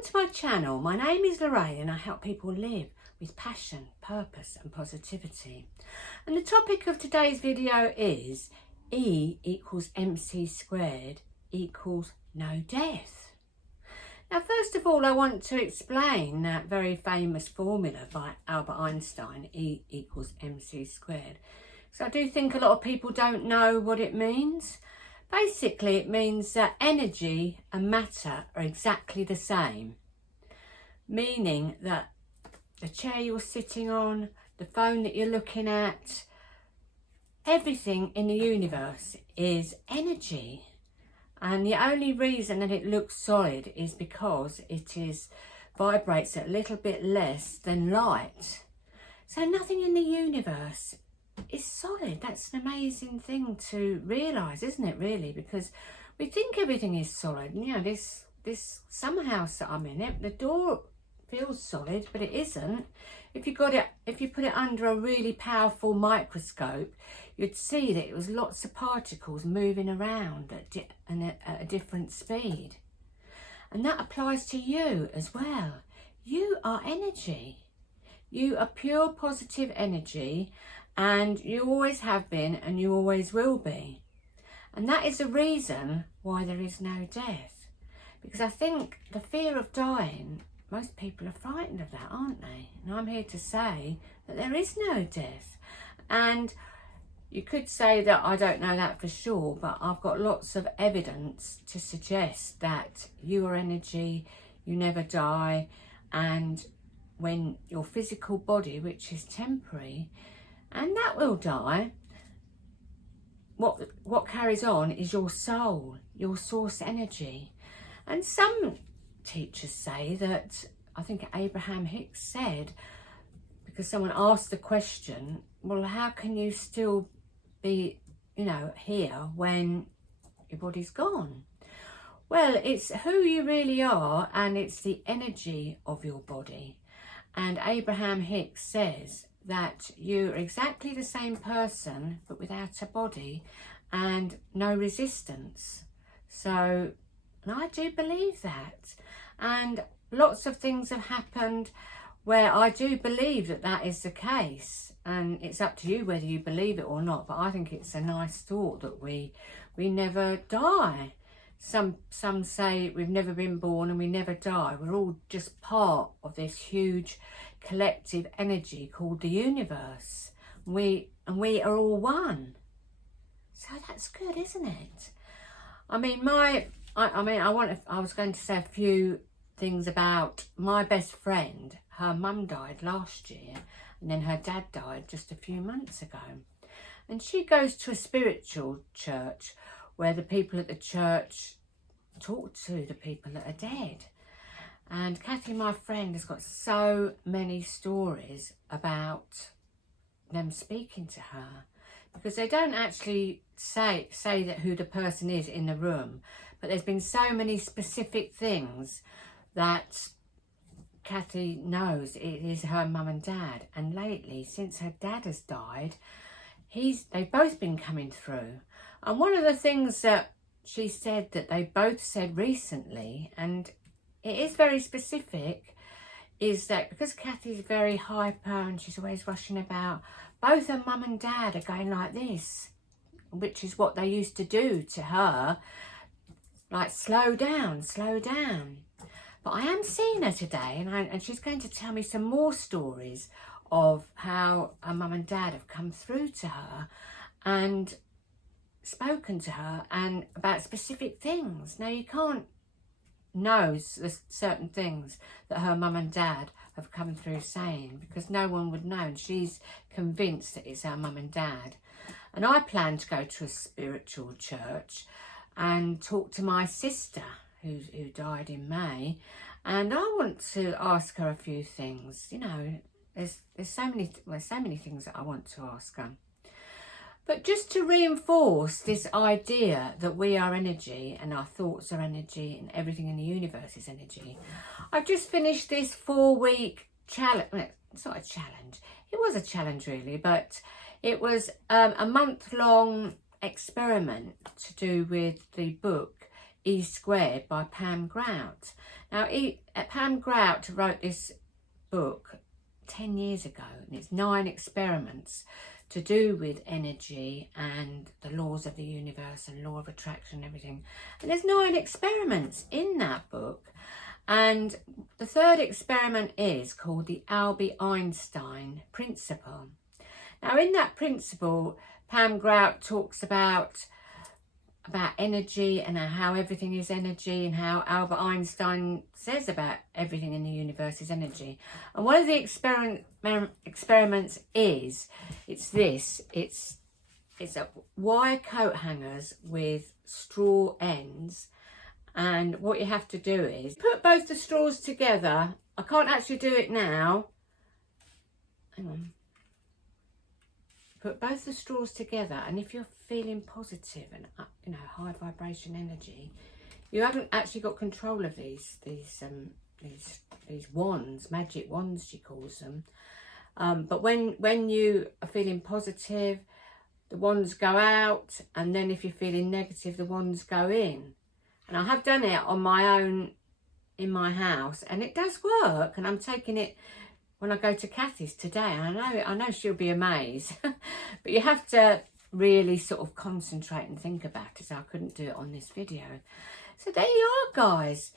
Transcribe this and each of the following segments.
Welcome to my channel. My name is Lorraine and I help people live with passion, purpose and positivity. And the topic of today's video is E equals MC squared equals no death. Now first of all I want to explain that very famous formula by Albert Einstein, E equals MC squared. So I do think a lot of people don't know what it means. Basically, it means that energy and matter are exactly the same, meaning that the chair you're sitting on, the phone that you're looking at, everything in the universe is energy. And the only reason that it looks solid is because it vibrates a little bit less than light. So nothing in the universe is solid. That's an amazing thing to realise, isn't it, really? Because we think everything is solid. You know, this summer house that I'm in, the door feels solid, but it isn't. If you put it under a really powerful microscope, you'd see that it was lots of particles moving around at a different speed. And that applies to you as well. You are energy. You are pure positive energy. And you always have been and you always will be. And that is the reason why there is no death. Because I think the fear of dying, most people are frightened of that, aren't they? And I'm here to say that there is no death. And you could say that I don't know that for sure, but I've got lots of evidence to suggest that you are energy, you never die. And when your physical body, which is temporary, and that will die, what carries on is your soul, your source energy. And some teachers say that, I think Abraham Hicks said, because someone asked the question, well, how can you still be, here when your body's gone? Well, it's who you really are, and it's the energy of your body. And Abraham Hicks says that you're exactly the same person but without a body and no resistance. So, and I do believe that, and lots of things have happened where I do believe that that is the case, and it's up to you whether you believe it or not, but I think it's a nice thought that we never die. Some say we've never been born and we never die. We're all just part of this huge collective energy called the universe. We are all one. So that's good, isn't it? I mean, I was going to say a few things about my best friend. Her mum died last year, and then her dad died just a few months ago. And she goes to a spiritual church where the people at the church talk to the people that are dead. And Kathy, my friend, has got so many stories about them speaking to her, because they don't actually say that who the person is in the room, but there's been so many specific things that Kathy knows it is her mum and dad. And lately, since her dad has died, they've both been coming through. And one of the things that she said that they both said recently, and it is very specific, is that because Kathy's very hyper and she's always rushing about, both her mum and dad are going like this, which is what they used to do to her, like slow down, slow down. But I am seeing her today, and she's going to tell me some more stories of how her mum and dad have come through to her and spoken to her and about specific things. Now, you can't know certain things that her mum and dad have come through saying, because no one would know, and she's convinced that it's her mum and dad. And I plan to go to a spiritual church and talk to my sister who died in May, and I want to ask her a few things. There's so many things that I want to ask her. But just to reinforce this idea that we are energy and our thoughts are energy and everything in the universe is energy, I've just finished this 4-week challenge. Well, it's not a challenge. It was a challenge really, but it was a month-long experiment to do with the book E Squared by Pam Grout. Now, Pam Grout wrote this book 10 years ago, and it's 9 experiments to do with energy and the laws of the universe and law of attraction and everything. And there's 9 experiments in that book. And the 3rd experiment is called the Albert Einstein principle. Now, in that principle, Pam Grout talks about energy and how everything is energy, and how Albert Einstein says about everything in the universe is energy. And one of the experiments is, it's a wire coat hangers with straw ends. And what you have to do is put both the straws together. I can't actually do it now. Hang on. Put both the straws together, and if you're feeling positive and high vibration energy, you haven't actually got control of these wands, magic wands she calls them. But when you are feeling positive, the wands go out, and then if you're feeling negative, the wands go in. And I have done it on my own in my house, and it does work. And I'm taking it when I go to Kathy's today. I know she'll be amazed. But you have to really sort of concentrate and think about it, so I couldn't do it on this video. So there you are, guys.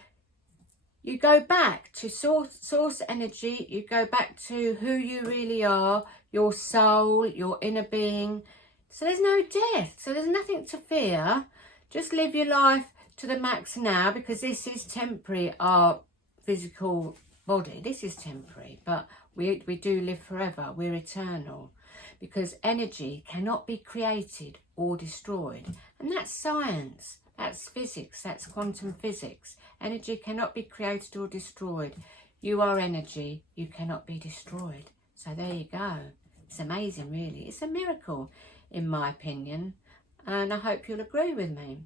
You go back to source energy. You go back to who you really are, your soul, your inner being. So there's no death. So there's nothing to fear. Just live your life to the max now, because this is temporary. Our physical body, this is temporary, but we do live forever. We're eternal, because energy cannot be created or destroyed. And that's science, that's physics, that's quantum physics. Energy cannot be created or destroyed. You are energy, you cannot be destroyed. So there you go. It's amazing, really. It's a miracle, in my opinion, and I hope you'll agree with me.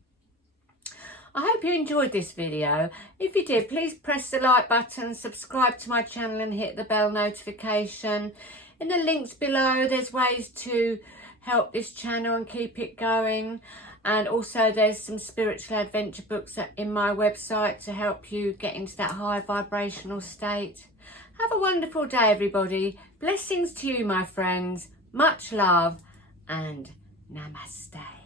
I hope you enjoyed this video. If you did, please press the like button, subscribe to my channel and hit the bell notification. In the links below, there's ways to help this channel and keep it going. And also there's some spiritual adventure books in my website to help you get into that high vibrational state. Have a wonderful day, everybody. Blessings to you, my friends. Much love and namaste.